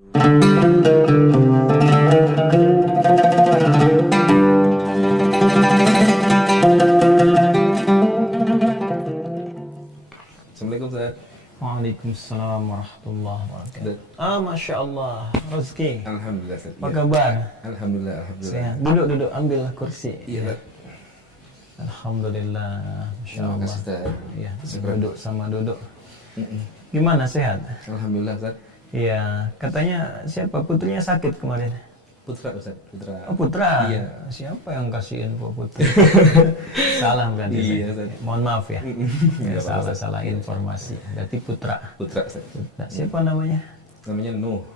Assalamualaikum Ustaz. Waalaikumsalam warahmatullahi wabarakatuh. Masya Allah, rezeki. Alhamdulillah Ustaz. Apa kabar? Alhamdulillah. Sehat. Duduk, ambil kursi. Iya Ustaz. Alhamdulillah, Masya Terima Allah. kasih Ustaz. Iya, Syukur. duduk sama duduk. Gimana, sehat? Alhamdulillah Ustaz. Iya, katanya siapa putrinya sakit kemarin? Putra Ustaz, putra. Oh, Putra. Iya. Siapa yang kasih info Putri? Salah berarti. Iya, saya. Ustaz. Mohon maaf ya. Ya, Nggak apa-apa, salah informasi. Berarti Putra. Putra Ustaz. Nah, siapa namanya? Namanya Nuh.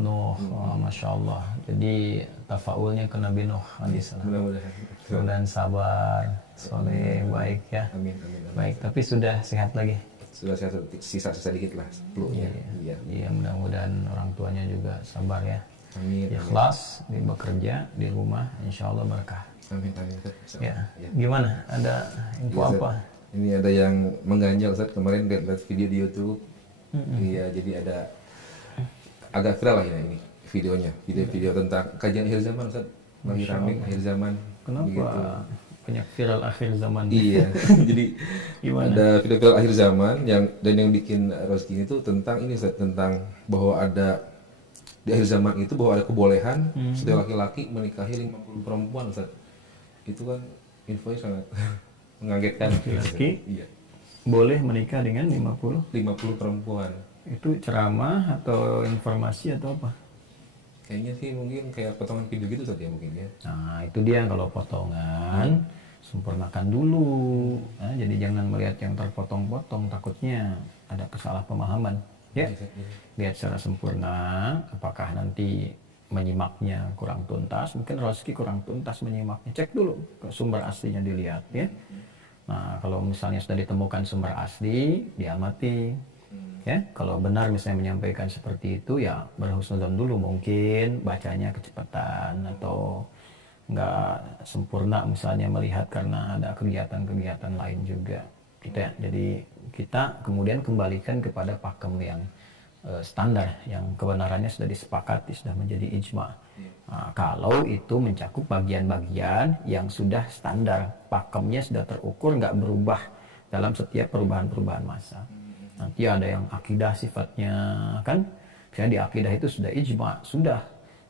Nuh, Masya Allah. Jadi tafaulnya ke Nabi Nuh alaihissalam. Mudah-mudahan. Mudah-mudahan sabar, soleh, baik ya. Amin. Baik, tapi sudah sehat lagi. Sudah saya sisa-sisa dikit lah pelunya. Iya. Iya, mudah-mudahan orang tuanya juga sabar ya. Amin. Ikhlas di bekerja di rumah, insya Allah berkah. Amin Ustaz. Ya, Iya. gimana? Ada info Iya, Ustaz. apa? Ini ada yang mengganjal Ustaz, kemarin lihat video di YouTube. Iya, jadi ada agak viral lah ya ini videonya. Video tentang kajian akhir zaman Ustaz. Lagi rame akhir zaman. Kenapa Begitu. banyak viral akhir zaman? Iya, jadi Gimana? ada video viral akhir zaman yang bikin Roski itu tentang ini Ustaz, tentang bahwa ada di akhir zaman itu bahwa ada kebolehan setiap laki-laki menikahi 50 perempuan Ustaz. Itu kan infonya sangat mengagetkan. Laki-laki? Iya. Boleh menikah dengan 50? 50 perempuan. Itu ceramah atau informasi atau apa? Kayaknya sih mungkin kayak potongan video gitu saja mungkin ya. Nah, itu dia kalau potongan, sempurnakan dulu. Nah, jadi jangan melihat yang terpotong-potong, takutnya ada kesalahpemahaman. Ya, lihat secara sempurna, apakah nanti menyimaknya kurang tuntas, mungkin Roski kurang tuntas menyimaknya. Cek dulu ke sumber aslinya dilihat ya. Nah, kalau misalnya sudah ditemukan sumber asli, diamati. Ya, kalau benar misalnya menyampaikan seperti itu ya berhusnudzon dulu, mungkin bacanya kecepatan atau nggak sempurna misalnya melihat karena ada kegiatan-kegiatan lain juga gitu ya. Jadi kita kemudian kembalikan kepada pakem yang standar yang kebenarannya sudah disepakati, sudah menjadi ijma. Nah, kalau itu mencakup bagian-bagian yang sudah standar, pakemnya sudah terukur, nggak berubah dalam setiap perubahan-perubahan masa. Nanti ada yang akidah sifatnya kan, misalnya di akidah itu sudah ijma, sudah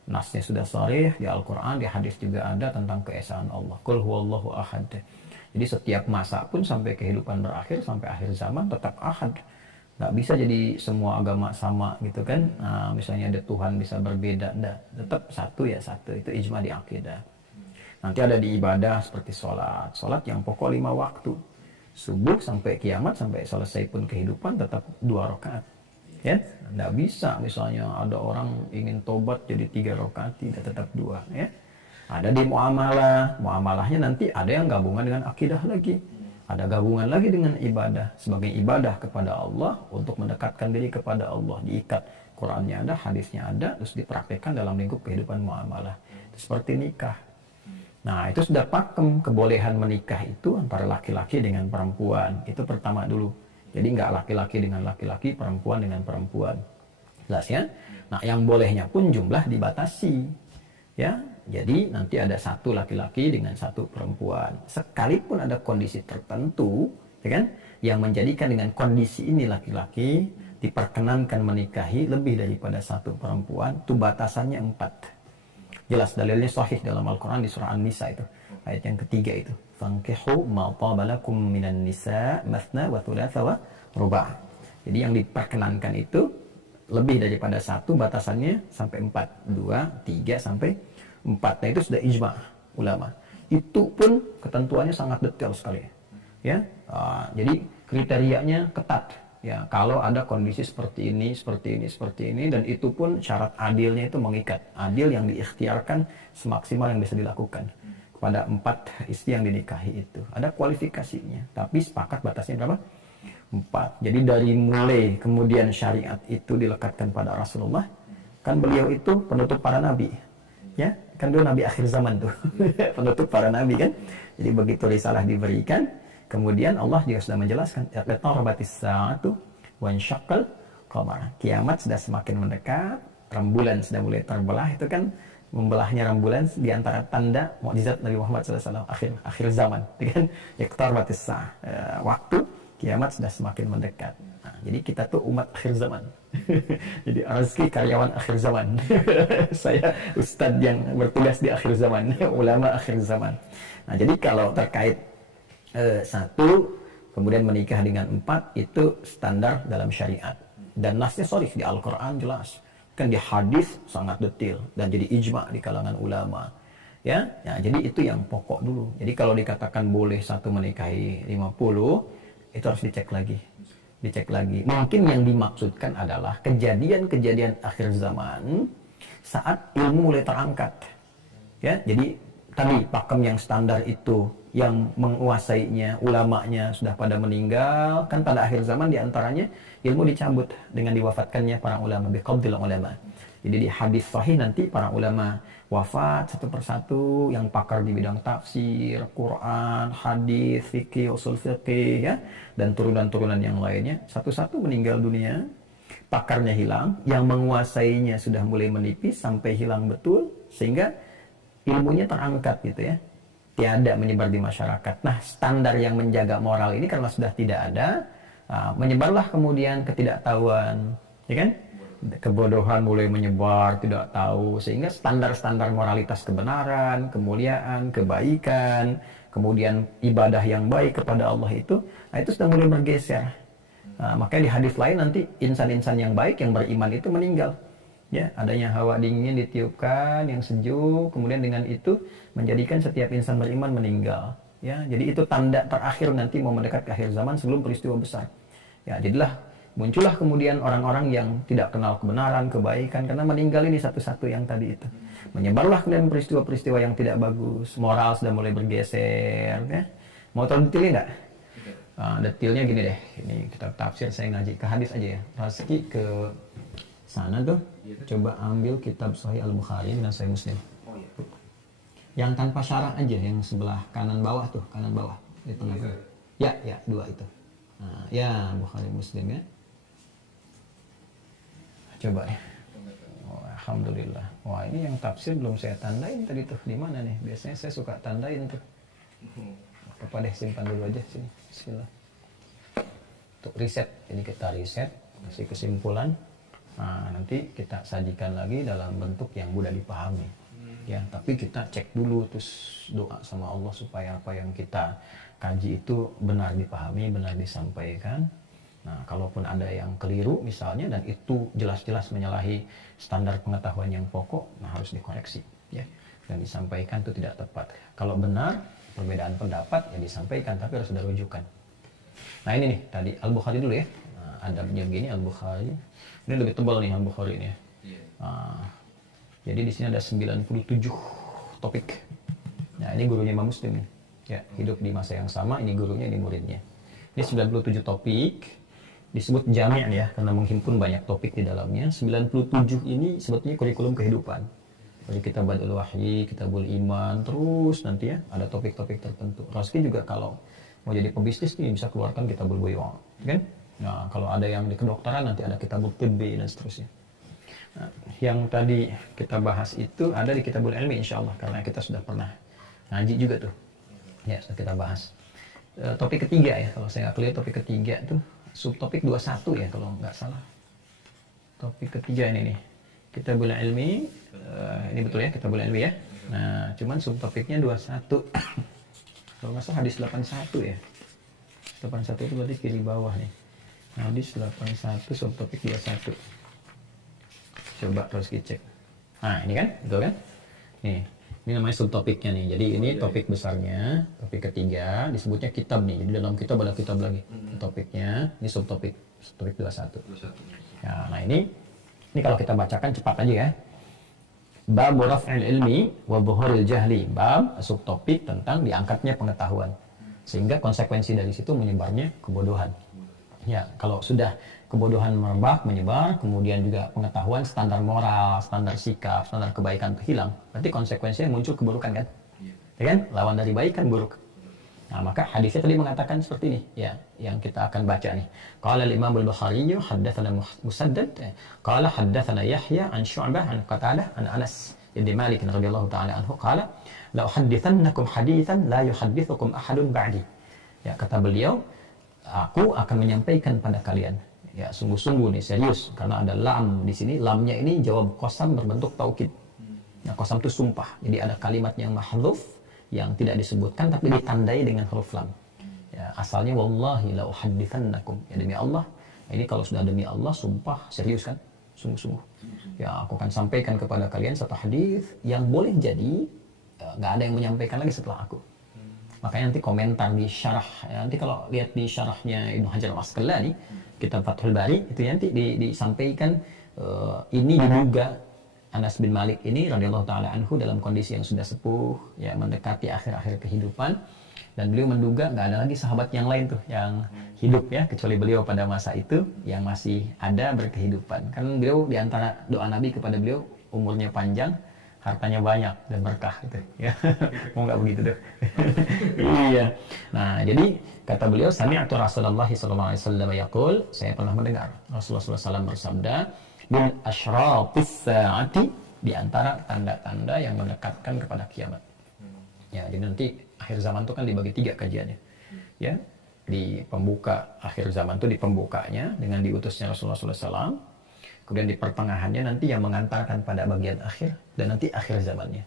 nasnya sudah sharih di Al-Quran, di hadis juga ada tentang keesaan Allah. Qul huwallahu ahad. Jadi setiap masa pun sampai kehidupan berakhir, sampai akhir zaman tetap ahad. Nggak bisa jadi semua agama sama gitu kan. Nah, misalnya ada Tuhan bisa berbeda, enggak. Tetap satu ya satu, itu ijma di akidah. Nanti ada di ibadah seperti sholat. Sholat yang pokok 5 waktu. Subuh sampai kiamat, sampai selesai pun kehidupan tetap 2 rakaat. Ya, nggak bisa misalnya ada orang ingin tobat jadi 3 rakaat, tidak, tetap 2 ya. Ada di muamalahnya nanti ada yang gabungan dengan akidah lagi. Ada gabungan lagi dengan ibadah, sebagai ibadah kepada Allah untuk mendekatkan diri kepada Allah, diikat. Qurannya ada, hadisnya ada, terus dipraktekkan dalam lingkup kehidupan muamalah. Itu seperti nikah. Nah, itu sudah pakem kebolehan menikah itu antara laki-laki dengan perempuan. Itu pertama dulu. Jadi nggak laki-laki dengan laki-laki, perempuan dengan perempuan. Jelas ya? Nah, yang bolehnya pun jumlah dibatasi. Ya, jadi nanti ada 1 laki-laki dengan 1 perempuan. Sekalipun ada kondisi tertentu, ya kan, yang menjadikan dengan kondisi ini laki-laki diperkenankan menikahi lebih daripada 1 perempuan, itu batasannya 4. Jelas dalilnya sahih dalam Al-Quran di surah An-Nisa itu, ayat yang ketiga itu. Fankihu ma taba lakum minan nisa mathna wa thulatha wa ruba'. Jadi yang diperkenankan itu lebih daripada 1, batasannya sampai 4. 2, 3 sampai 4. Nah, itu sudah ijma ulama. Itu pun ketentuannya sangat detail sekali. Ya, jadi kriterianya ketat. Ya, kalau ada kondisi seperti ini, dan itu pun syarat adilnya itu mengikat. Adil yang diikhtiarkan semaksimal yang bisa dilakukan kepada 4 istri yang dinikahi itu. Ada kualifikasinya, tapi sepakat batasnya berapa? 4. Jadi dari mulai kemudian syariat itu dilekatkan pada Rasulullah, kan beliau itu penutup para nabi. Ya, kan dulu nabi akhir zaman tuh. Penutup para nabi kan. Jadi begitu risalah diberikan, kemudian Allah juga sudah menjelaskan iqtarabatis sa'atu wa insyaqqal qamar. Kiamat sudah semakin mendekat, rembulan sudah mulai terbelah, itu kan membelahnya rembulan di antara tanda mukjizat Nabi Muhammad SAW akhir zaman, kan? Iqtarabatis sa'ah, waktu kiamat sudah semakin mendekat. Nah, jadi kita tuh umat akhir zaman. Jadi Razki karyawan akhir zaman. Saya ustadz yang bertugas di akhir zaman, ulama akhir zaman. Nah, jadi kalau terkait satu, kemudian menikah dengan 4, itu standar dalam syariat. Dan nasnya sharif di Al-Quran jelas. Kan di hadis sangat detail dan jadi ijma di kalangan ulama. Ya, jadi itu yang pokok dulu. Jadi kalau dikatakan boleh satu menikahi 50, itu harus dicek lagi. Mungkin yang dimaksudkan adalah kejadian-kejadian akhir zaman saat ilmu mulai terangkat. Ya, jadi tadi pakem yang standar itu yang menguasainya, ulamanya sudah pada meninggal, kan pada akhir zaman diantaranya ilmu dicabut dengan diwafatkannya para ulama, biqabdil ulama. Jadi di hadis sahih nanti para ulama wafat satu persatu, yang pakar di bidang tafsir, Quran, hadis, fikih, usul fikih, ya, dan turunan-turunan yang lainnya, satu-satu meninggal dunia, pakarnya hilang, yang menguasainya sudah mulai menipis sampai hilang betul, sehingga ilmunya terangkat gitu ya, tiada menyebar di masyarakat. Nah, standar yang menjaga moral ini karena sudah tidak ada, menyebarlah kemudian ketidaktahuan, ya kan? Kebodohan mulai menyebar, tidak tahu, sehingga standar-standar moralitas kebenaran, kemuliaan, kebaikan, kemudian ibadah yang baik kepada Allah itu sudah mulai bergeser. Makanya di hadis lain nanti insan-insan yang baik, yang beriman itu meninggal. Ya, adanya hawa dingin ditiupkan yang sejuk, kemudian dengan itu menjadikan setiap insan beriman meninggal. Ya, jadi itu tanda terakhir nanti mau mendekat ke akhir zaman sebelum peristiwa besar. Ya, jadilah muncullah kemudian orang-orang yang tidak kenal kebenaran, kebaikan, karena meninggal ini satu-satu yang tadi itu. Menyebarlah kemudian peristiwa-peristiwa yang tidak bagus, moral sudah mulai bergeser. Ya. Mau tahu detailnya nggak? Detailnya gini deh, ini kitab tafsir saya ngaji ke hadis aja ya. Raski ke sana tuh, coba ambil kitab Sahih Al-Bukhari dan Sahih Muslim. Yang tanpa syarah aja, yang sebelah kanan bawah tuh, kanan bawah di tengah. Ya, dua itu. Nah, ya Bukhari Muslim ya. Coba ya. Oh, alhamdulillah. Wah, ini yang tafsir belum saya tandain tadi tuh. Di mana nih? Biasanya saya suka tandain tuh. Apa deh, simpan dulu aja sini. Bismillah. Untuk riset. Ini kita riset, kasih kesimpulan. Nah, nanti kita sajikan lagi dalam bentuk yang mudah dipahami. Ya, tapi kita cek dulu, terus doa sama Allah supaya apa yang kita kaji itu benar dipahami, benar disampaikan. Nah, kalaupun ada yang keliru misalnya dan itu jelas-jelas menyalahi standar pengetahuan yang pokok, nah harus dikoreksi, ya. Dan disampaikan itu tidak tepat. Kalau benar perbedaan pendapat ya disampaikan, tapi harus ada rujukan. Nah, ini nih tadi Al-Bukhari dulu ya. Nah, adabnya begini Al-Bukhari. Ini lebih tebal nih Al-Bukhari ini ya. Nah, jadi di sini ada 97 topik. Nah, ini gurunya Imam Muslim nih. Ya, hidup di masa yang sama, ini gurunya, ini muridnya. Ini 97 topik, disebut jami' ya, karena menghimpun banyak topik di dalamnya. 97 ini sebetulnya kurikulum kehidupan. Jadi kita Badul Wahyi, Kitabul Iman, terus nanti ya, ada topik-topik tertentu. Raski juga kalau mau jadi pebisnis nih, bisa keluarkan Kitabul Buyu'a, kan? Nah, kalau ada yang di kedokteran, nanti ada Kitabul Tibbi, dan seterusnya. Nah, yang tadi kita bahas itu ada di Kitabul Ilmi, insya Allah, karena kita sudah pernah ngaji juga tuh. Ya, sudah kita bahas. Topik ketiga ya, kalau saya nggak clear, topik ketiga tuh subtopik 21 ya, kalau nggak salah. Topik ketiga ini nih, Kitabul Ilmi, ini betul ya, Kitabul Ilmi ya. Nah, cuman subtopiknya 21. Kalau nggak salah hadis 81 ya. 81 itu berarti kiri bawah nih. Hadis 81, subtopik 21. Coba terus dicek. Nah, ini kan, betul kan? Nih. Ini namanya subtopiknya nih. Jadi ini topik besarnya, topik ketiga, disebutnya kitab nih. Jadi dalam kitab ada kitab lagi. Topiknya, ini subtopik 21. Ya, nah ini kalau kita bacakan cepat aja ya. Bab raf'il ilmi wa dhuhuril jahli. Bab subtopik tentang diangkatnya pengetahuan. Sehingga konsekuensi dari situ menyebarnya kebodohan. Ya, kalau sudah kebodohan merebak, menyebar, kemudian juga pengetahuan, standar moral, standar sikap, standar kebaikan itu hilang, berarti konsekuensinya muncul keburukan kan? Ya kan? Lawan dari baik kan buruk. Nah, maka hadisnya tadi mengatakan seperti ini, ya, yang kita akan baca nih. Qala al-Imam al-Bukhari haddatsana Musaddad, qala haddatsana Yahya an Syu'bah an Qatadah an Anas bin Malik radhiyallahu taala anhu qala la uhaddithannakum haditsan la yuhaddithukum ahadun ba'di. Ya, kata beliau, aku akan menyampaikan pada kalian, ya, sungguh-sungguh nih, serius, karena ada lam di sini. Lamnya ini jawab qasam berbentuk taukid. Nah, qasam itu sumpah. Jadi ada kalimat yang mahdzuf yang tidak disebutkan tapi ditandai dengan huruf lam. Ya, asalnya wallahi la uhadditsannakum. Ya, demi Allah. Ini kalau sudah demi Allah sumpah, serius kan? Sungguh-sungguh. Ya, aku akan sampaikan kepada kalian satu hadis yang boleh jadi nggak ada yang menyampaikan lagi setelah aku. Makanya nanti komentar di syarah, ya, nanti kalau lihat di syarahnya Ibnu Hajar Al-Asqalani, kitab Fathul Bari, itu nanti disampaikan ini diduga Anas bin Malik ini radhiyallahu taala anhu dalam kondisi yang sudah sepuh, ya, mendekati akhir-akhir kehidupan, dan beliau menduga nggak ada lagi sahabat yang lain tuh yang hidup, ya, kecuali beliau pada masa itu yang masih ada berkehidupan. Kan beliau diantara doa Nabi kepada beliau umurnya panjang, hartanya banyak dan berkah gitu, ya. Mau nggak begitu deh. Iya. Nah, jadi kata beliau, sami'tu Rasulullah sallallahu alaihi wasallam yaqul, saya pernah mendengar Rasulullah sallallahu alaihi wasallam bersabda, min asyratis saati, di antara tanda-tanda yang mendekatkan kepada kiamat. Ya, jadi nanti akhir zaman itu kan dibagi 3 kajiannya. Ya, di pembuka akhir zaman itu di pembukanya dengan diutusnya Rasulullah sallallahu alaihi wasallam. Kemudian di pertengahannya nanti yang mengantarkan pada bagian akhir, dan nanti akhir zamannya.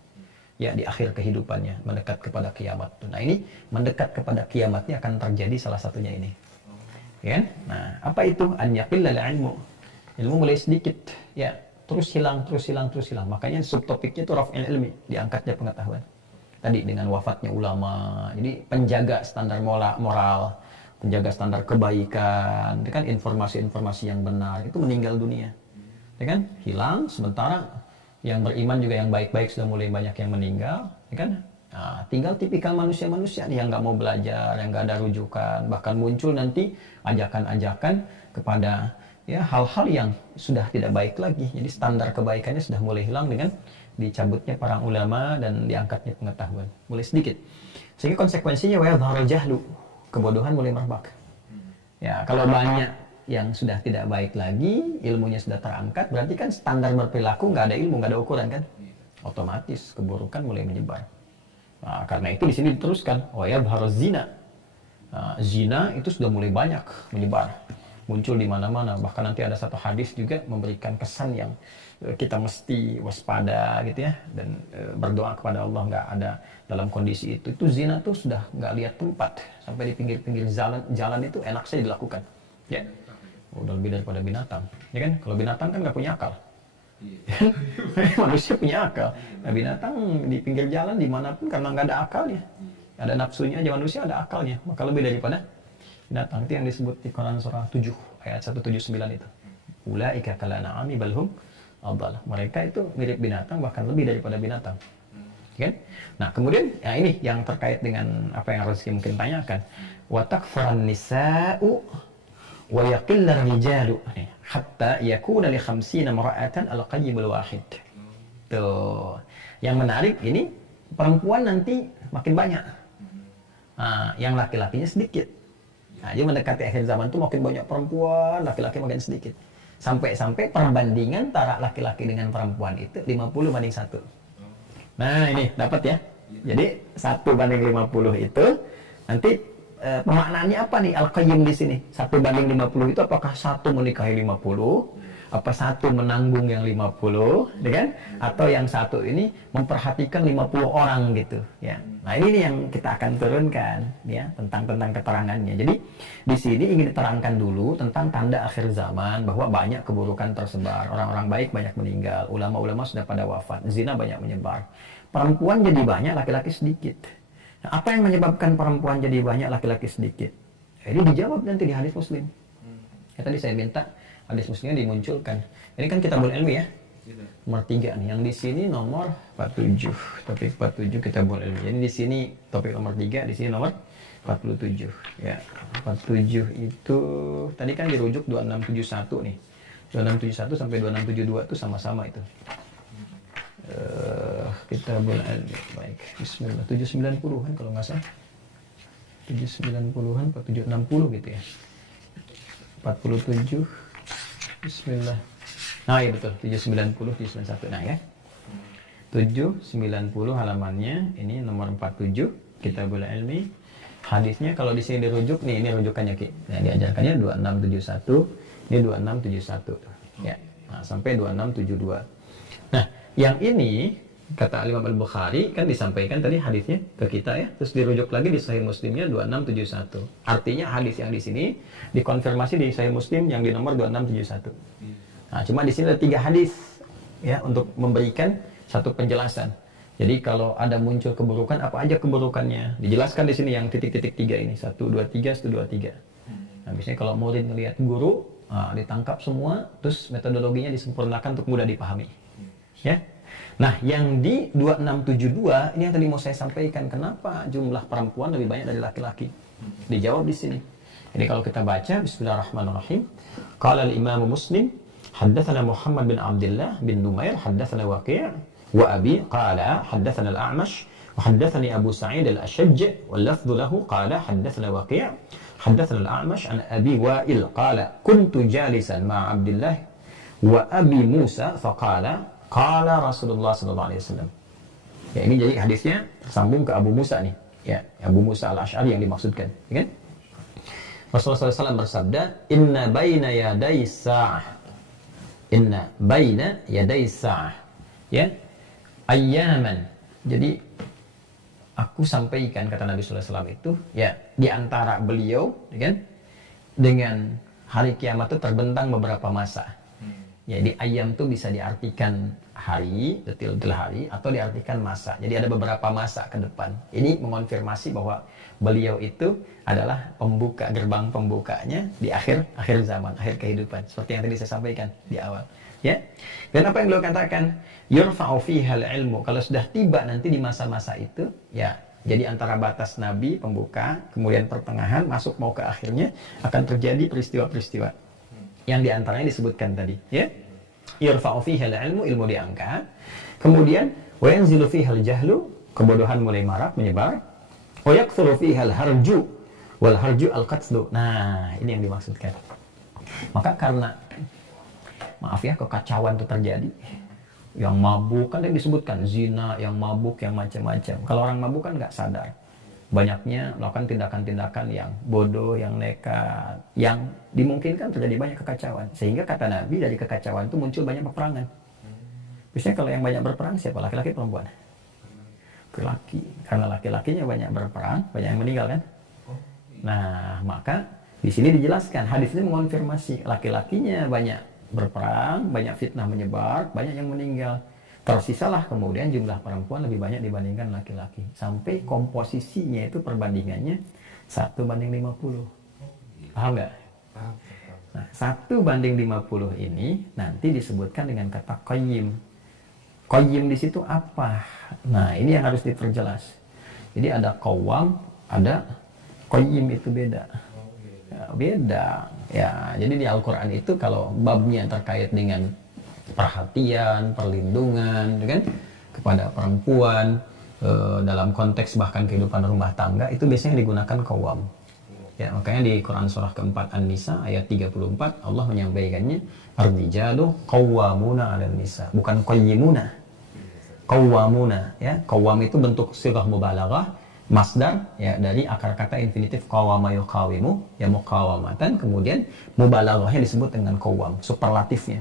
Ya, di akhir kehidupannya, mendekat kepada kiamat. Nah, ini mendekat kepada kiamatnya akan terjadi salah satunya ini. Ya, nah, apa itu? An yaqillal ilmu. Ilmu mulai sedikit, ya, terus hilang. Makanya subtopiknya itu raf'il ilmi, diangkatnya pengetahuan. Tadi dengan wafatnya ulama, jadi penjaga standar moral, penjaga standar kebaikan, itu kan informasi-informasi yang benar, itu meninggal dunia. Ya kan, hilang. Sementara yang beriman juga yang baik-baik sudah mulai banyak yang meninggal, ya kan. Nah, tinggal tipikal manusia-manusia yang nggak mau belajar, yang nggak ada rujukan, bahkan muncul nanti ajakan-ajakan kepada, ya, hal-hal yang sudah tidak baik lagi. Jadi standar kebaikannya sudah mulai hilang dengan dicabutnya para ulama dan diangkatnya pengetahuan mulai sedikit, sehingga konsekuensinya wa yadhharul jahlu, kebodohan mulai merebak. Ya, kalau banyak yang sudah tidak baik lagi, ilmunya sudah terangkat, berarti kan standar berperilaku nggak ada ilmu, nggak ada ukuran kan, otomatis keburukan mulai menyebar. Nah, karena itu di sini diteruskan, wa yadhharuz zina. Nah, zina itu sudah mulai banyak menyebar, muncul di mana-mana. Bahkan nanti ada satu hadis juga memberikan kesan yang kita mesti waspada gitu, ya, dan berdoa kepada Allah nggak ada dalam kondisi itu. Itu zina tuh sudah nggak lihat tempat, sampai di pinggir-pinggir jalan itu enak saja dilakukan, ya. Udah lebih daripada binatang, ya kan? Kalau binatang kan nggak punya akal. Manusia punya akal. Nah, binatang di pinggir jalan dimanapun karena nggak ada akalnya. Ada nafsunya aja, manusia ada akalnya. Maka lebih daripada binatang. Itu yang disebut di Quran surah 7 ayat 179 itu. Ulaika kalana'ami balhum adall. Mereka itu mirip binatang, bahkan lebih daripada binatang. Kan? Nah, kemudian ya ini yang terkait dengan apa yang harus mungkin tanyakan. Wa takfuran nisa'u wa yaqillar rijalu hatta yakuna li 50 mar'atan al-qayyimul wahid. Tuh. Yang menarik ini perempuan nanti makin banyak. Nah, yang laki-lakinya sedikit. Nah, jadi mendekati akhir zaman itu makin banyak perempuan, laki-laki makin sedikit. Sampai-sampai perbandingan antara laki-laki dengan perempuan itu 50:1. Nah, ini dapat ya. Jadi 1:50 itu nanti pemaknaannya apa nih Al-Qayyim di sini? 1:50 itu apakah 1 menikahi 50? Apa 1 menanggung yang 50, ya kan? Atau yang 1 ini memperhatikan 50 orang gitu, ya. Nah, ini yang kita akan turunkan, ya, tentang keterangannya. Jadi di sini ingin diterangkan dulu tentang tanda akhir zaman, bahwa banyak keburukan tersebar, orang-orang baik banyak meninggal, ulama-ulama sudah pada wafat, zina banyak menyebar, perempuan jadi banyak, laki-laki sedikit. Nah, apa yang menyebabkan perempuan jadi banyak, laki-laki sedikit? Ini dijawab nanti di hadis Muslim. Ya, tadi saya minta hadis Muslimnya dimunculkan. Ini kan Kitabul Ilmi, ya. Nomor 3 nih. Yang di sini nomor 47. Topik 47 Kitabul Ilmi. Jadi di sini topik nomor 3, di sini nomor 47. Ya, 47 itu tadi kan dirujuk 2671 nih. 2671 sampai 2672 itu sama-sama itu. Kitabul Ilmi. Baik. Bismillah. 790-an kalau nggak salah. 790-an, 4760 gitu ya. 47, bismillah. Nah iya betul, 790, 791. Nah ya. 790 halamannya, ini nomor 47, Kitabul Ilmi. Hadisnya kalau di sini dirujuk, nih ini rujukannya Ki. Nah, diajarkannya 2671, ini 2671. Ya. Nah, sampai 2672. Nah, yang ini kata Imam Al-Bukhari kan disampaikan tadi hadisnya ke kita ya, terus dirujuk lagi di Sahih Muslimnya 2671. Artinya hadis yang di sini dikonfirmasi di Sahih Muslim yang di nomor 2671. Nah, cuma di sini ada 3 hadis ya untuk memberikan satu penjelasan. Jadi kalau ada muncul keburukan, apa aja keburukannya? Dijelaskan di sini yang titik-titik 3 ini, 1 2 3, 1 2 3. Nah, biasanya kalau murid melihat guru, ditangkap semua, terus metodologinya disempurnakan untuk mudah dipahami. Ya. Nah, yang di 2672 ini yang tadi mau saya sampaikan, kenapa jumlah perempuan lebih banyak dari laki-laki? Dijawab di sini. Jadi kalau kita baca bismillahirrahmanirrahim. Qala al-Imam Muslim, haddatsana Muhammad bin Abdullah bin Numair, haddatsana Waqi' wa Abi qala haddatsana al-A'mash wa haddatsani Abu Sa'id al-Ashajj wal lafdhu lahu qala haddatsana Waqi' haddatsana al-A'mash an Abi Wa'il qala kuntu jalisan ma'a Abdullah wa Abi Musa faqala qala Rasulullah sallallahu alaihi wasallam. Ya, ini jadi hadisnya sambung ke Abu Musa nih. Ya, Abu Musa al-Asy'ari yang dimaksudkan, ya kan? Rasulullah SAW bersabda, "Inna baina yaday sa'ah." Inna baina yaday sa'ah. Ya. Ayyaman. Jadi aku sampaikan kata Nabi sallallahu alaihi wasallam itu, ya, di antara beliau, ya kan? Dengan hari kiamat itu terbentang beberapa masa. Jadi ayam itu bisa diartikan hari, detil-detil hari, atau diartikan masa. Jadi ada beberapa masa ke depan. Ini mengonfirmasi bahwa beliau itu adalah pembuka, gerbang pembukanya di akhir zaman, akhir kehidupan. Seperti yang tadi saya sampaikan di awal. Ya. Dan apa yang beliau katakan? Yurfa'u fihal ilmu. Kalau sudah tiba nanti di masa-masa itu, ya, jadi antara batas Nabi, pembuka, kemudian pertengahan, masuk mau ke akhirnya, akan terjadi peristiwa-peristiwa yang diantaranya disebutkan tadi, ya. Yurfa'u fihal ilmu, ilmu diangkat. Kemudian wa yanzilu fihal jahlu, kebodohan mulai marak menyebar. Wa yakthuru fihal harju, wal harju al qatlu. Nah, ini yang dimaksudkan. Maka karena maaf ya, kekacauan itu terjadi. Yang mabuk kan yang disebutkan zina, yang mabuk, yang macam-macam. Kalau orang mabuk kan nggak sadar. Banyaknya melakukan tindakan-tindakan yang bodoh, yang nekat, yang dimungkinkan terjadi banyak kekacauan. Sehingga kata Nabi dari kekacauan itu muncul banyak peperangan. Biasanya kalau yang banyak berperang siapa? Laki-laki, perempuan? Laki-laki. Karena laki-lakinya banyak berperang, banyak yang meninggal kan? Nah, maka di sini dijelaskan, hadis ini mengonfirmasi laki-lakinya banyak berperang, banyak fitnah menyebar, banyak yang meninggal. Tersisalah kemudian jumlah perempuan lebih banyak dibandingkan laki-laki. Sampai komposisinya itu perbandingannya 1:50. Paham nggak? Nah, 1:50 ini nanti disebutkan dengan kata qayyim. Qayyim di situ apa? Nah, ini yang harus diperjelas. Jadi ada qawwam, ada qayyim, itu beda. Ya, beda. Ya, jadi di Al-Qur'an itu kalau babnya terkait dengan perhatian, perlindungan, kan, kepada perempuan dalam konteks bahkan kehidupan rumah tangga itu biasanya digunakan qawwam. Ya, makanya di Quran surah keempat An-Nisa ayat 34 Allah menyampaikannya ar-rijalu qawwamuna 'alan nisa, bukan qayyimuna. Qawwamuna, ya. Qawwam itu bentuk sighah mubalaghah, masdar ya dari akar kata infinitif qawwama yuqawimu, ya, muqawamatan, kemudian mubalaghahnya disebut dengan qawwam, superlatifnya.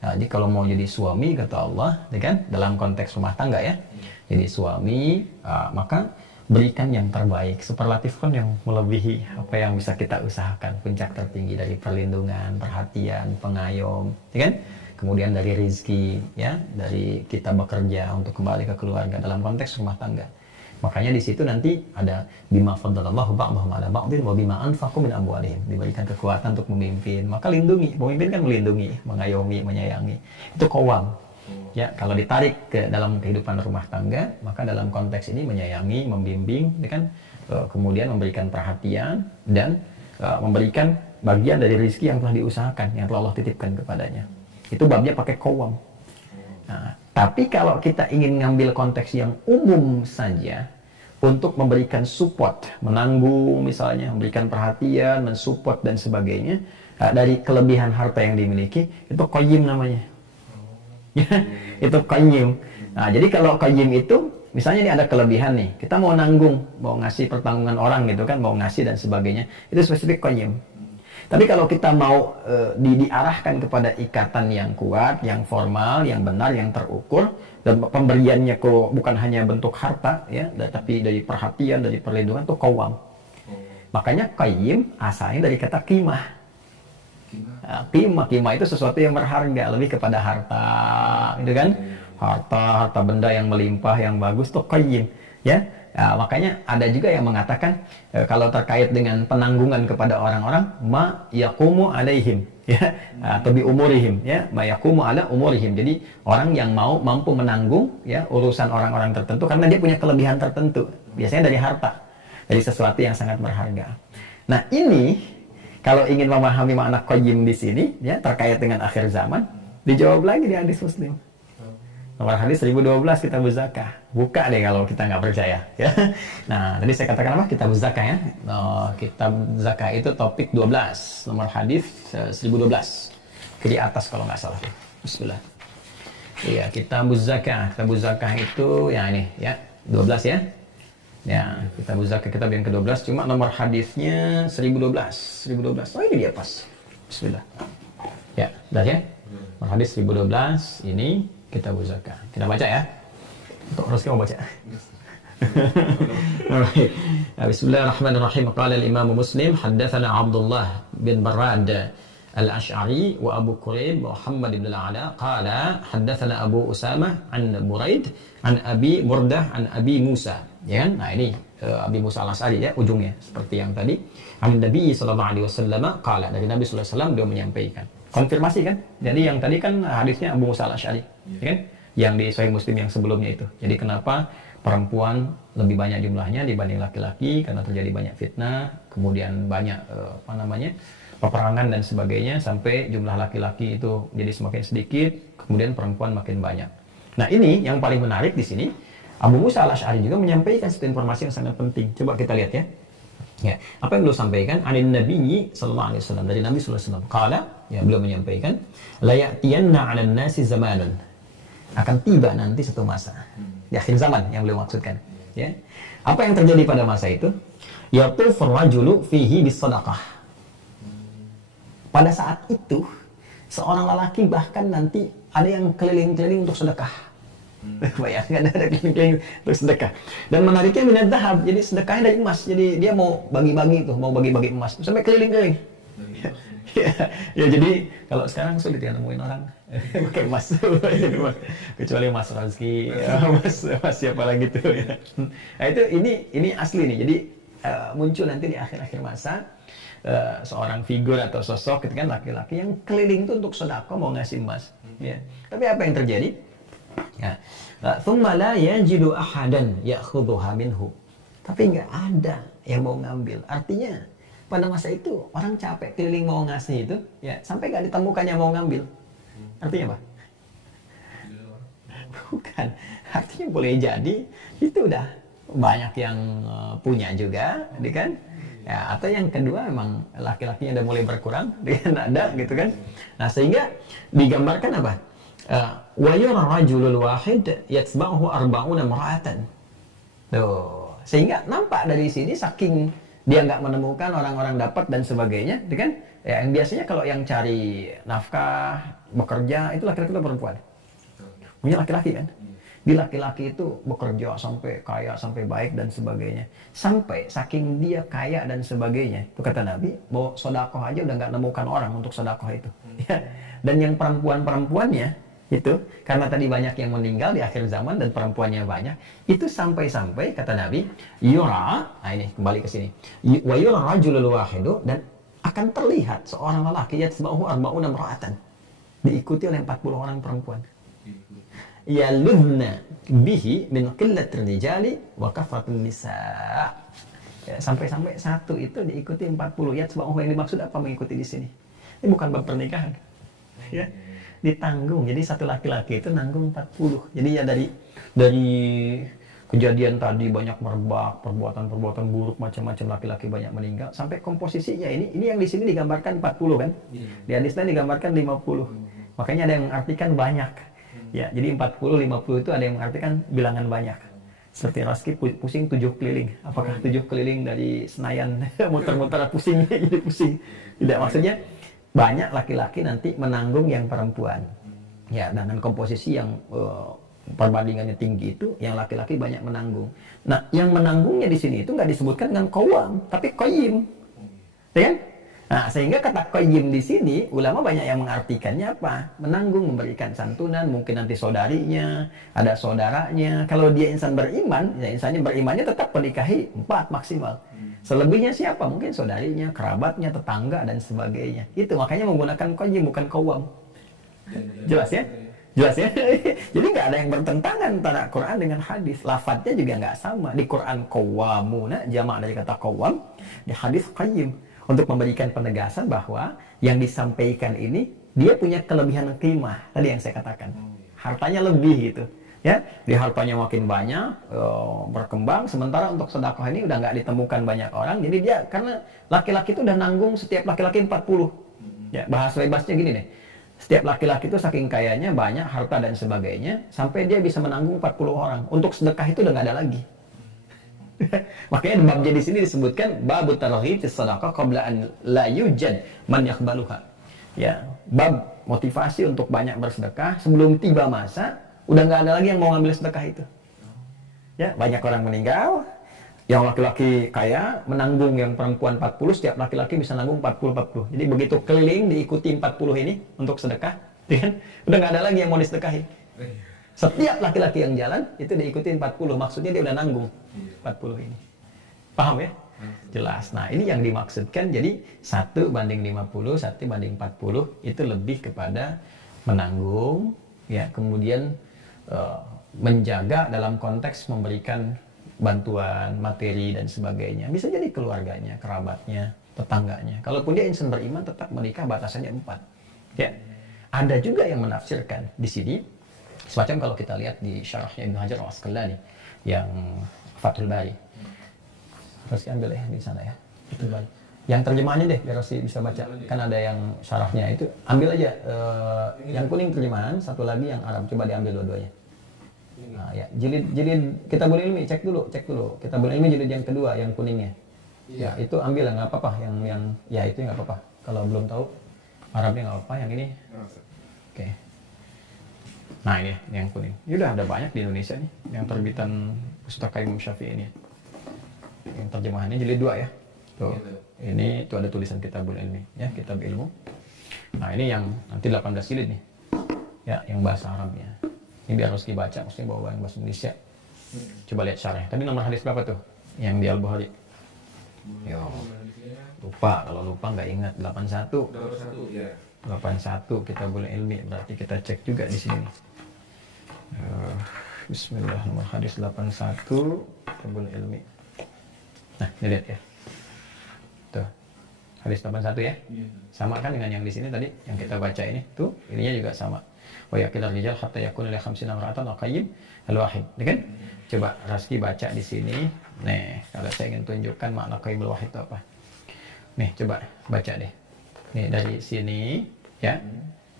Nah, jadi kalau mau jadi suami kata Allah, ya kan, dalam konteks rumah tangga ya, jadi suami, maka berikan yang terbaik. Superlatif kan yang melebihi apa yang bisa kita usahakan, puncak tertinggi dari perlindungan, perhatian, pengayom, ya kan? Kemudian dari rizki, ya, dari kita bekerja untuk kembali ke keluarga dalam konteks rumah tangga. Makanya di situ nanti ada bima faddalallahu ba'dahum 'ala ba'din wa bima anfaqu min amwalihim, diberikan kekuatan untuk memimpin. Maka lindungi, pemimpin kan melindungi, mengayomi, menyayangi. Itu qawwam. Ya, kalau ditarik ke dalam kehidupan rumah tangga, maka dalam konteks ini menyayangi, membimbing, ya kan, kemudian memberikan perhatian dan memberikan bagian dari rezeki yang telah diusahakan, yang telah Allah titipkan kepadanya. Itu babnya pakai qawwam. Nah, tapi kalau kita ingin ngambil konteks yang umum saja, untuk memberikan support, menanggung misalnya, memberikan perhatian, mensupport dan sebagainya dari kelebihan harta yang dimiliki, itu qayyim namanya. Itu qayyim. Nah, jadi kalau qayyim itu misalnya ini ada kelebihan nih, kita mau nanggung, mau ngasih pertanggungan orang gitu kan, mau ngasih dan sebagainya, itu spesifik qayyim. Tapi kalau kita mau diarahkan kepada ikatan yang kuat, yang formal, yang benar, yang terukur, dan pemberiannya bukan hanya bentuk harta, ya, tapi dari perhatian, dari perlindungan, itu qawwam. Makanya qayyim asalnya dari kata qimah. Qimah itu sesuatu yang berharga, lebih kepada harta, gitu kan? Harta benda yang melimpah, yang bagus, itu qayyim, ya. Nah, makanya ada juga yang mengatakan kalau terkait dengan penanggungan kepada orang-orang, ma yaqumu alaihim, ya, atau bi umurihim, ya, ma yaqumu ala umurihim. Jadi orang yang mampu menanggung, ya, urusan orang-orang tertentu karena dia punya kelebihan tertentu, biasanya dari harta, dari sesuatu yang sangat berharga. Nah, ini kalau ingin memahami makna qayyim di sini, ya, terkait dengan akhir zaman, dijawab lagi di hadis Muslim. Nomor hadis 1012 Kitab Zakah. Buka deh kalau kita nggak percaya, ya. Nah, tadi saya katakan apa? Kitab Zakah, ya. Kitab Zakah itu topik 12. Nomor hadis 1012. Di atas kalau nggak salah. Bismillah. Iya, Kitab Zakah. Kitab Zakah itu ya ini, ya. 12, ya. Ya, Kitab Zakah kitab yang ke-12, cuma nomor hadisnya 1012. 1012. Oh, ini dia pas. Bismillah. Ya, udah ya. Nomor hadis 1012 ini Kitab Zakah. Kita baca, ya. Untuk Roski mau baca. Bismillahirrahmanirrahim. Qala al-Imam Muslim haddatsana Abdullah bin Barrad al-Ash'ari wa Abu Quraib Muhammad bin al-Ala qala haddatsana Abu Usamah an Buraid an Abi Burdah an Abi Musa. Ya kan? Nah, ini Abi Musa al-Ash'ari, ya, ujungnya seperti yang tadi. An Nabi sallallahu alaihi wasallam qala, dari Nabi sallallahu alaihi wasallam dia menyampaikan. Konfirmasi kan? Jadi yang tadi kan hadisnya Abu Musa al-Ash'ari, ya kan? Yang di Sahih Muslim yang sebelumnya itu. Jadi kenapa perempuan lebih banyak jumlahnya dibanding laki-laki? Karena terjadi banyak fitnah, kemudian banyak peperangan dan sebagainya, sampai jumlah laki-laki itu jadi semakin sedikit, kemudian perempuan makin banyak. Nah, ini yang paling menarik di sini, Abu Musa al-Ash'ari juga menyampaikan satu informasi yang sangat penting. Coba kita lihat, ya. Ya, apa yang beliau sampaikan? Anin Nabi sallallahu alaihi wasallam, dari Nabi sallallahu alaihi wasallam. Qala, ya, beliau menyampaikan, la ya'tiyanna 'alan nasi zamanun. Akan tiba nanti satu masa. Di akhir zaman yang beliau maksudkan, ya. Apa yang terjadi pada masa itu? Yatufur rajulu fihi bis-shadaqah. Pada saat itu, seorang lelaki bahkan nanti ada yang keliling-keliling untuk sedekah. Bayangkan ada keliling-keliling untuk sedekah. Dan menariknya minat zahab, jadi sedekahnya dari emas. Jadi dia mau bagi-bagi tuh, mau bagi-bagi emas sampai keliling-keliling. Ya, jadi kalau sekarang sulit ya nemuin orang pakai emas. Kecuali Mas Razki, ya, mas siapa lagi tuh, ya. Nah, itu ini asli nih. Jadi muncul nanti di akhir-akhir masa seorang figur atau sosok gitu kan, laki-laki yang keliling tuh untuk sedekah, mau ngasih emas, ya. Tapi apa yang terjadi? Ya. Thumma la yajidu ahadan ya'khudhuha minhu. Tapi nggak ada yang mau ngambil. Artinya pada masa itu orang capek keliling mau ngasih itu, ya, sampai nggak ditemukannya mau ngambil. Artinya apa? Bukan. Artinya boleh jadi itu udah banyak yang punya juga, kan? Ya, atau yang kedua memang laki-lakinya udah mulai berkurang, ada gitu kan. Nah, sehingga digambarkan apa? Wa yura rajulul wahid yatba'uhu arba'una mar'atan. Tuh, sehingga nampak dari sini saking dia nggak menemukan, orang-orang dapat dan sebagainya, kan? Ya, yang biasanya kalau yang cari nafkah, bekerja itu laki-laki atau perempuan? Punya laki-laki kan? Di laki-laki itu bekerja sampai kaya, sampai baik dan sebagainya. Sampai saking dia kaya dan sebagainya, itu kata Nabi, bahwa sedekah aja udah nggak nemukan orang untuk sedekah itu. Ya. Dan yang perempuan-perempuannya itu, karena tadi banyak yang meninggal di akhir zaman dan perempuannya banyak, itu sampai-sampai kata Nabi, yura, nah ini kembali ke sini, wa yura rajulul wahidu, dan akan terlihat seorang lelaki yatba'uhu arba'una imra'atan, diikuti oleh 40 orang perempuan. Yaludna bihi min qillatir rijali wa kathratin nisa. Ya, sampai-sampai satu itu diikuti 40. Yatba'uhu yang dimaksud apa mengikuti di sini? Ini bukan bab pernikahan. Ya. Ditanggung. Jadi satu laki-laki itu nanggung 40. Jadi ya dari kejadian tadi banyak merebak, perbuatan-perbuatan buruk macam-macam, laki-laki banyak meninggal, sampai komposisinya ini yang di sini digambarkan 40 kan, di hadis lain digambarkan 50. Makanya ada yang mengartikan banyak. Ya, jadi 40, 50 itu ada yang mengartikan bilangan banyak. Seperti Raski pusing 7 keliling. Apakah 7 keliling dari Senayan muter-muter pusing jadi pusing? Tidak, maksudnya banyak laki-laki nanti menanggung yang perempuan. Ya, dengan komposisi yang perbandingannya tinggi itu, yang laki-laki banyak menanggung. Nah, yang menanggungnya di sini itu nggak disebutkan dengan qawam, tapi qayyim. Ya kan? Nah, sehingga kata qayyim di sini, ulama banyak yang mengartikannya apa? Menanggung, memberikan santunan, mungkin nanti saudarinya, ada saudaranya. Kalau dia insan beriman, ya insannya berimannya tetap menikahi 4 maksimal. Selebihnya siapa? Mungkin saudarinya, kerabatnya, tetangga, dan sebagainya. Itu makanya menggunakan qayyim, bukan qawam. Jelas ya? Jelas ya? Jadi nggak ada yang bertentangan antara Quran dengan hadis. Lafadznya juga nggak sama. Di Quran qawwamuna, jamak dari kata qawwam. Di hadis qayyim. Untuk memberikan penegasan bahwa yang disampaikan ini, dia punya kelebihan qimah. Tadi yang saya katakan. Hartanya lebih gitu. Ya, di hartanya makin banyak, berkembang. Sementara untuk sedekah ini udah nggak ditemukan banyak orang. Jadi dia, karena laki-laki itu udah nanggung setiap laki-laki 40. Ya, bahasa bebasnya gini deh. Setiap laki-laki itu saking kayanya, banyak harta dan sebagainya, sampai dia bisa menanggung 40 orang. Untuk sedekah itu udah nggak ada lagi. Makanya babnya di sini disebutkan babu targhib fi shadaqah qabla an la yujad man yaqbaluha. Ya, bab motivasi untuk banyak bersedekah sebelum tiba masa, udah nggak ada lagi yang mau ngambil sedekah itu. Ya, banyak orang meninggal, yang laki-laki kaya menanggung yang perempuan 40, setiap laki-laki bisa nanggung 40-40. Jadi begitu keliling diikuti 40 ini untuk sedekah, kan? Udah nggak ada lagi yang mau disedekahin. Setiap laki-laki yang jalan itu diikuti 40, maksudnya dia udah nanggung 40 ini. Paham ya? Jelas. Nah, ini yang dimaksudkan, jadi 1 banding 50, 1 banding 40 itu lebih kepada menanggung, ya, kemudian menjaga dalam konteks memberikan bantuan, materi, dan sebagainya. Bisa jadi keluarganya, kerabatnya, tetangganya. Kalaupun dia insan beriman, tetap menikah batasannya 4. Ya. Ada juga yang menafsirkan di sini, semacam kalau kita lihat di syarahnya Ibnu Hajar Al-Asqalani yang Fathul Bari. Harus diambil ya di sana ya. Fathul Bari. Yang terjemahannya deh, biar Rosi bisa baca. Kan ada yang syarahnya itu. Ambil aja yang kuning terjemahan, satu lagi yang Arab. Coba diambil dua-duanya. Nah, ya, jilid Kitabul Ilmi, cek dulu. Kitabul Ilmi jilid yang kedua, yang kuningnya. Ya, itu ambil lah, nggak apa-apa. Yang ya itu nggak apa-apa. Kalau belum tahu Arabnya nggak apa-apa. Yang ini, oke. Nah ini yang kuning. Ini udah ada banyak di Indonesia nih, yang terbitan Pustaka Imam Syafi'i ini. Yang terjemahannya jilid 2 ya. Tuh, ini tuh ada tulisan Kitabul Ilmi, ya, Kitab Ilmu. Nah ini yang nanti 18 jilid nih, ya, yang bahasa Arabnya. Ini biar harus dibaca, mesti bawa yang bahasa Indonesia. Coba lihat syarah. Tadi nomor hadis berapa tuh? Yang di Al-Bukhari. Yo, lupa, kalau lupa nggak ingat. 81. 81 ya. 81 Kitabul Ilmi, berarti kita cek juga di sini. Bismillah, nomor hadis 81 Kitabul Ilmi. Nah, ini lihat ya. Tuh. Hadis 81 ya. Sama kan dengan yang di sini tadi yang kita baca ini. Tuh, ininya juga sama. Wa yaqilul rijal hatta yakuna li 50 imra'atan wa qayyim al-wahid. Ya kan? Coba Raski baca di sini. Nih, kalau saya ingin tunjukkan makna qayyimul wahid itu apa. Nih, coba baca deh. Nih dari sini ya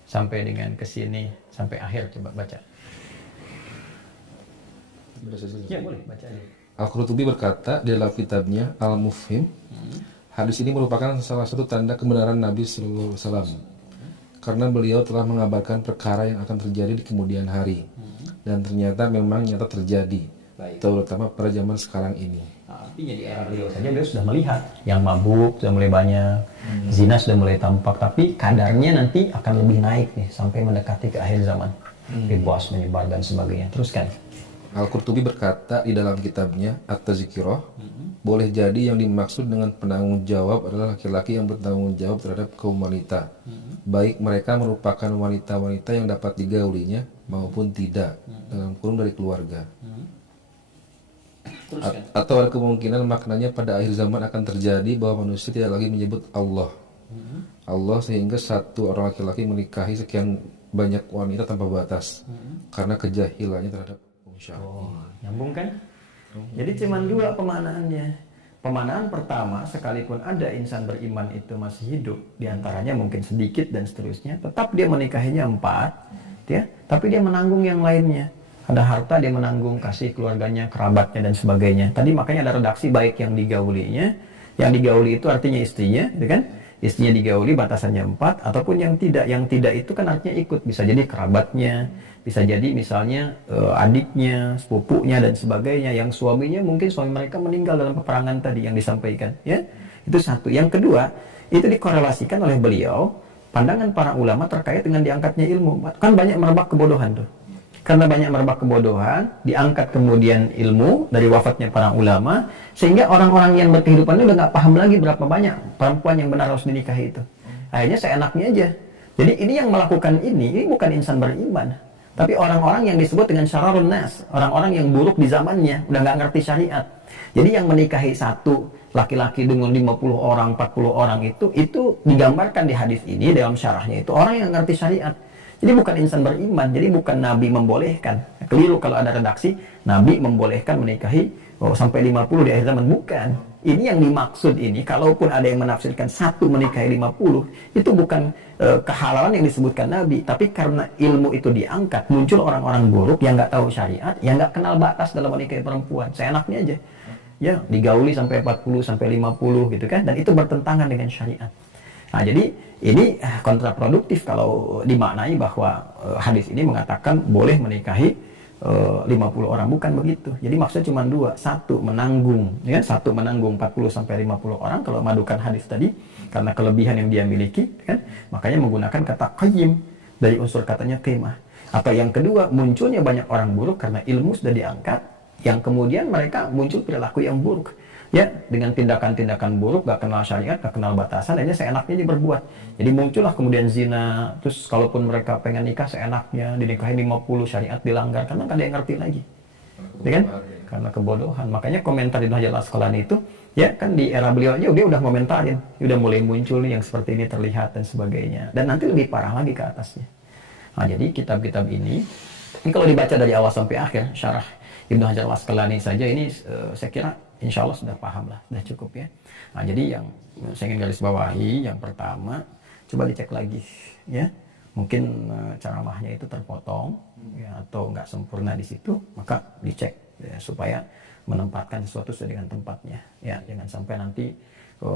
sampai dengan ke sini sampai akhir, coba baca. Ya boleh baca aja. Al-Qurtubi berkata di dalam kitabnya Al-Mufhim, hadis ini merupakan salah satu tanda kebenaran Nabi Sallallahu Alaihi Wasallam karena beliau telah mengabarkan perkara yang akan terjadi di kemudian hari dan ternyata memang nyata terjadi. Terutama pada zaman sekarang ini. Artinya di era beliau saja beliau sudah melihat yang mabuk sudah mulai banyak, zina sudah mulai tampak, tapi kadarnya nanti akan lebih naik nih sampai mendekati ke akhir zaman. Bebas menyebar dan sebagainya. Teruskan. Al-Qurtubi berkata di dalam kitabnya At-Tazkirah, boleh jadi yang dimaksud dengan penanggung jawab adalah laki-laki yang bertanggung jawab terhadap kaum wanita, baik mereka merupakan wanita-wanita yang dapat digaulinya maupun tidak, dalam kurung dari keluarga. Atau ada kemungkinan maknanya pada akhir zaman akan terjadi bahwa manusia tidak lagi menyebut Allah sehingga satu orang laki-laki menikahi sekian banyak wanita tanpa batas karena kejahilannya terhadap syar'i. Nyambung kan? Jadi cuma dua pemanaannya. Pemanaan pertama, sekalipun ada insan beriman itu masih hidup, diantaranya mungkin sedikit dan seterusnya, tetap dia menikahinya 4, ya, tapi dia menanggung yang lainnya. Ada harta dia menanggung, kasih keluarganya, kerabatnya dan sebagainya. Tadi makanya ada redaksi baik yang digaulinya, yang digauli itu artinya istrinya, gitu kan? Istrinya digauli batasannya 4, ataupun yang tidak itu kan artinya ikut, bisa jadi kerabatnya, bisa jadi misalnya adiknya, sepupunya dan sebagainya, yang suaminya mungkin suami mereka meninggal dalam peperangan tadi yang disampaikan, ya. Itu satu. Yang kedua, itu dikorelasikan oleh beliau pandangan para ulama terkait dengan diangkatnya ilmu. Kan banyak merebak kebodohan tuh. Karena banyak merebak kebodohan, diangkat kemudian ilmu dari wafatnya para ulama, sehingga orang-orang yang berkehidupan itu udah nggak paham lagi berapa banyak perempuan yang benar harus dinikahi itu. Akhirnya seenaknya aja. Jadi ini yang melakukan ini bukan insan beriman, tapi orang-orang yang disebut dengan syararun nas, orang-orang yang buruk di zamannya, udah nggak ngerti syariat. Jadi yang menikahi satu laki-laki dengan 50 orang, 40 orang itu digambarkan di hadis ini dalam syarahnya itu orang yang ngerti syariat. Jadi bukan insan beriman, jadi bukan Nabi membolehkan. Keliru kalau ada redaksi, Nabi membolehkan menikahi sampai 50 di akhir zaman. Bukan. Ini yang dimaksud ini, kalaupun ada yang menafsirkan satu menikahi 50, itu bukan kehalalan yang disebutkan Nabi. Tapi karena ilmu itu diangkat, muncul orang-orang buruk yang nggak tahu syariat, yang nggak kenal batas dalam menikahi perempuan. Seenaknya aja. Ya, digauli sampai 40, sampai 50 gitu kan. Dan itu bertentangan dengan syariat. Nah, jadi ini kontraproduktif kalau dimaknai bahwa hadis ini mengatakan boleh menikahi 50 orang, bukan begitu. Jadi maksudnya cuma dua, satu menanggung, ya, satu menanggung 40 sampai 50 orang kalau madukan hadis tadi karena kelebihan yang dia miliki, kan? Makanya menggunakan kata qayyim dari unsur katanya qimah. Atau yang kedua, munculnya banyak orang buruk karena ilmu sudah diangkat, yang kemudian mereka muncul perilaku yang buruk. Ya, dengan tindakan-tindakan buruk, gak kenal syariat, gak kenal batasan, akhirnya seenaknya dia berbuat. Jadi muncullah kemudian zina, terus kalaupun mereka pengen nikah seenaknya, dinikahin 50, syariat dilanggar, karena gak ada yang ngerti lagi. Ya kan? Karena kebodohan. Makanya komentar Ibnu Hajar Al-Asqalani itu, ya kan di era beliau aja dia udah komentarin, udah mulai muncul nih yang seperti ini terlihat dan sebagainya. Dan nanti lebih parah lagi ke atasnya. Nah, jadi kitab-kitab ini kalau dibaca dari awal sampai akhir, syarah Ibnu Hajar Al-Asqalani saja ini saya kira insya Allah sudah paham lah, sudah cukup ya. Nah, jadi yang saya ingin garis bawahi, yang pertama, coba dicek lagi ya. Mungkin ceramahnya itu terpotong ya, atau nggak sempurna di situ, maka dicek ya, supaya menempatkan sesuatu sesuai dengan tempatnya ya. Jangan sampai nanti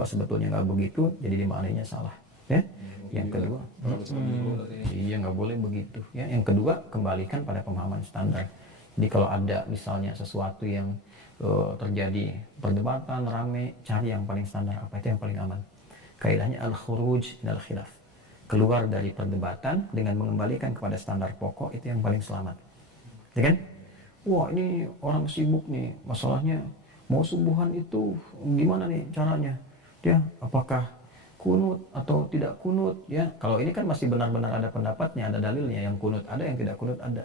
sebetulnya nggak begitu, jadi dimaknainya salah ya. Yang kedua, iya nggak boleh begitu ya. Yang kedua, kembalikan pada pemahaman standar. Jadi kalau ada misalnya sesuatu yang terjadi perdebatan rame, cari yang paling standar, apa itu yang paling aman. Kaidahnya al-khuruj minal khilaf, keluar dari perdebatan dengan mengembalikan kepada standar pokok, itu yang paling selamat, ya kan? Wah, ini orang sibuk nih, masalahnya mau subuhan itu gimana nih caranya, dia apakah kunut atau tidak kunut ya? Kalau ini kan masih benar-benar ada pendapatnya, ada dalilnya, yang kunut ada, yang tidak kunut ada.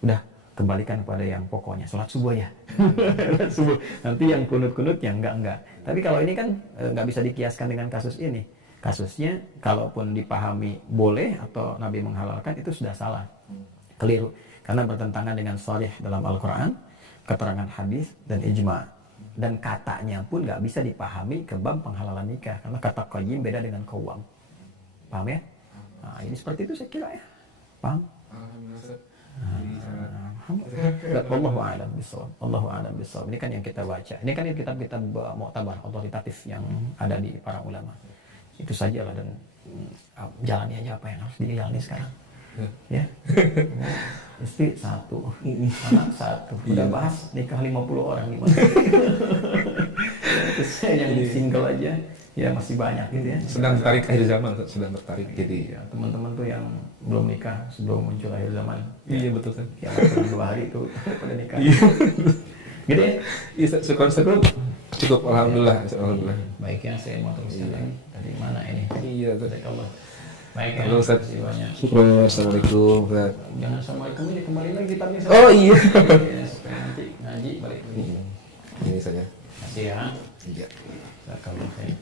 Udah, kembalikan kepada yang pokoknya, sholat subuh ya. Sholat subuh. Nanti yang kunut-kunut yang enggak. Tapi kalau ini kan nggak bisa dikiaskan dengan kasus ini. Kasusnya kalaupun dipahami boleh atau Nabi menghalalkan, itu sudah salah, keliru, karena bertentangan dengan sharih dalam Al-Quran, keterangan hadis dan ijma. Dan katanya pun nggak bisa dipahami ke bab penghalalan nikah, karena kata qayyim beda dengan qawwam. Paham ya? Nah, ini seperti itu saya kira ya. Paham? Allahu a'lam bishawab. Allahu a'lam bishawab. Ini kan yang kita baca. Ini kan kitab-kitab mu'tabar, otoritatif yang ada di para ulama. Itu sajalah, dan jalani aja apa yang harus dijalani sekarang. Ya. Istri satu, anak satu. Udah bahas nikah 50 orang gimana? Terus saya yang single aja. Ya masih banyak gitu ya. Sedang tertarik akhir zaman, sedang tertarik. Jadi ya, teman-teman tuh yang belum nikah sebelum muncul akhir zaman. Iya betul kan. Ya cuma 2 hari itu pada nikah. Iya. Gitu ya. Iya, cukup alhamdulillah. Alhamdulillah. Baik ya, saya mau teruskan lagi. Dari mana ini? Iya, Allah. Baik ya. Halo Ustaz. Syukur. Assalamualaikum Ustaz. Jangan assalamualaikum ini kembali lagi kitabnya. Oh iya. Supaya nanti ngaji balik lagi. Ini saja. Kasih ya. Iya. Kalau saya